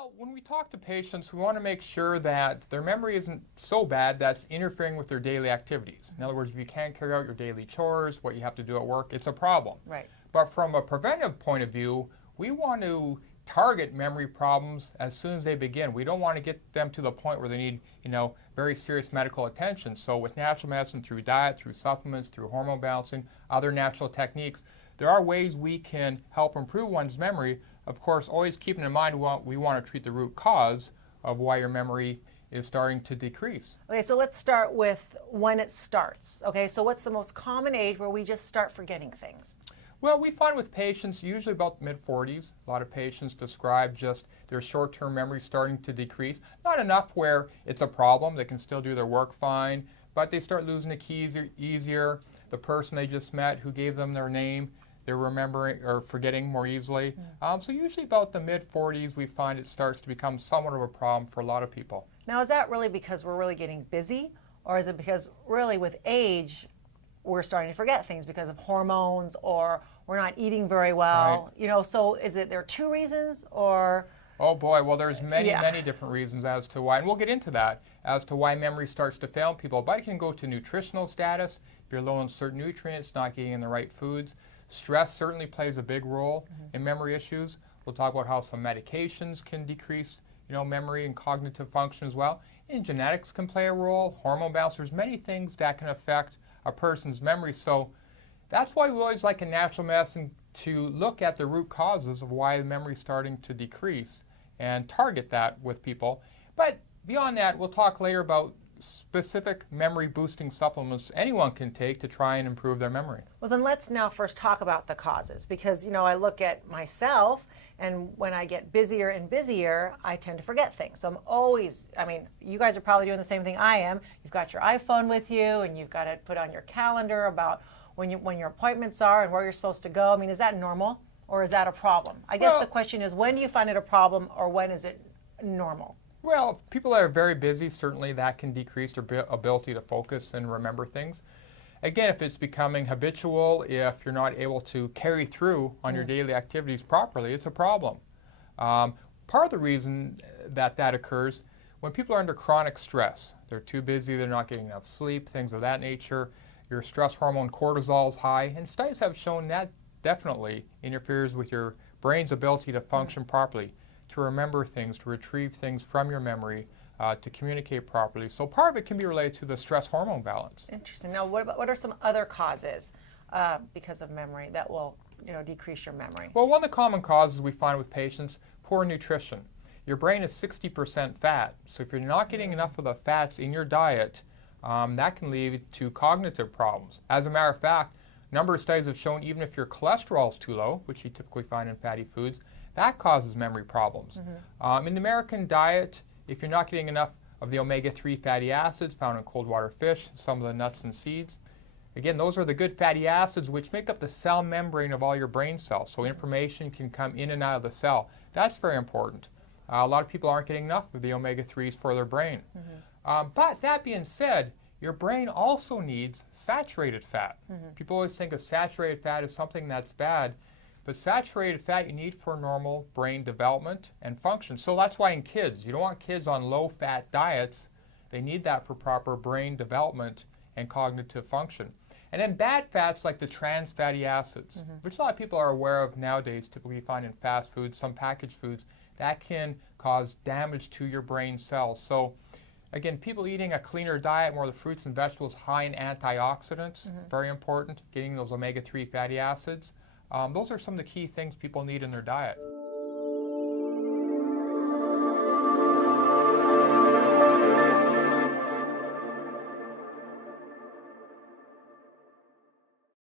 Well, when we talk to patients, we want to make sure that their memory isn't so bad that's interfering with their daily activities. In other words, if you can't carry out your daily chores, what you have to do at work, it's a problem. Right. But from a preventive point of view, we want to target memory problems as soon as they begin. We don't want to get them to the point where they need, very serious medical attention. So with natural medicine, through diet, through supplements, through hormone balancing, other natural techniques, there are ways we can help improve one's memory. Of course, always keeping in mind we want to treat the root cause of why your memory is starting to decrease. Okay, so let's start with when it starts. Okay, so what's the most common age where we just start forgetting things? Well, we find with patients usually about mid-40s, a lot of patients describe just their short-term memory starting to decrease. Not enough where it's a problem, they can still do their work fine, but they start losing the keys easier. The person they just met who gave them their name, they're remembering or forgetting more easily. So usually about the mid-40s we find it starts to become somewhat of a problem for a lot of people. Now, is that really because we're really getting busy, or is it because really with age we're starting to forget things because of hormones, or we're not eating very well? Right. So is it there are two reasons, or? Oh boy, well there's many different reasons as to why, and we'll get into that, as to why memory starts to fail in people. But it can go to nutritional status, if you're low in certain nutrients, not getting in the right foods. Stress certainly plays a big role in memory issues. We'll talk about how some medications can decrease, memory and cognitive function as well. And genetics can play a role, hormone balance, there's many things that can affect a person's memory. So that's why we always like in natural medicine to look at the root causes of why the memory is starting to decrease and target that with people. But beyond that, we'll talk later about specific memory boosting supplements anyone can take to try and improve their memory. Well, then let's now first talk about the causes, because I look at myself, and when I get busier and busier, I tend to forget things. So I'm always, you guys are probably doing the same thing I am. You've got your iPhone with you, and you've got to put on your calendar about when your appointments are and where you're supposed to go. Is that normal, or is that a problem? I guess the question is, when do you find it a problem, or when is it normal? Well, if people are very busy, certainly that can decrease their ability to focus and remember things. Again, if it's becoming habitual, if you're not able to carry through on your daily activities properly, it's a problem. Part of the reason that occurs, when people are under chronic stress, they're too busy, they're not getting enough sleep, things of that nature, your stress hormone cortisol is high, and studies have shown that definitely interferes with your brain's ability to function properly, to remember things, to retrieve things from your memory, to communicate properly. So part of it can be related to the stress hormone balance. Interesting. Now, what are some other causes because of memory that will decrease your memory? Well, one of the common causes we find with patients, poor nutrition. Your brain is 60% fat, so if you're not getting enough of the fats in your diet, that can lead to cognitive problems. As a matter of fact, a number of studies have shown even if your cholesterol is too low, which you typically find in fatty foods, that causes memory problems. In the American diet, if you're not getting enough of the omega-3 fatty acids found in cold water fish, some of the nuts and seeds, again, those are the good fatty acids which make up the cell membrane of all your brain cells, so information can come in and out of the cell. That's very important. A lot of people aren't getting enough of the omega-3s for their brain. But that being said, your brain also needs saturated fat. People always think of saturated fat as something that's bad, but saturated fat you need for normal brain development and function. So that's why in kids, you don't want kids on low-fat diets. They need that for proper brain development and cognitive function. And then bad fats like the trans fatty acids, which a lot of people are aware of nowadays, typically you find in fast foods, some packaged foods, that can cause damage to your brain cells. So again, people eating a cleaner diet, more of the fruits and vegetables high in antioxidants, very important, getting those omega-3 fatty acids. Those are some of the key things people need in their diet.